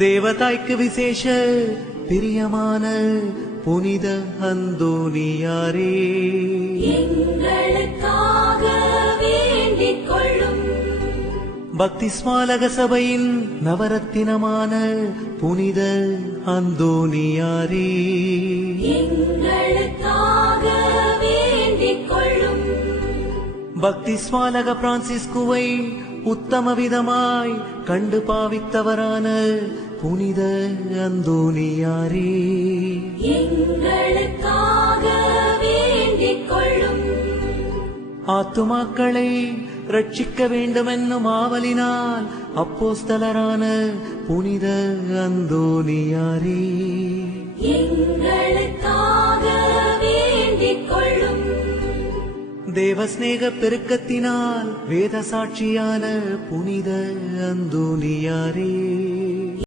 தேவதாய்க்கு விசேஷ பிரியமான புனித அந்தோனியாரே, எங்களுக்காக வேண்டிக் கொள்ளும். பக்தி ஸ்மாலக சபையின் நவரத்தினமான புனித அந்தோனியாரே, எங்களுக்காக வேண்டிக் கொள்ளும். பக்தி ஸ்மாலக பிரான்சிஸ்குவை உத்தம விதமாய் கண்டு பாவித்தவரான புனித அந்தோனியாரே, எங்களுக்காக வேண்டிக் கொள்ளும். ஆத்துமாக்களை ரட்சிக்க வேண்டுமென்னும் ஆவலினால் அப்போஸ்தலரான புனித அந்தோனியாரே, எங்களுக்காக வேண்டிக் கொள்ளும். தேவஸ்நேக பெருக்கத்தினால் வேத சாட்சியான புனித அந்தோனியாரே,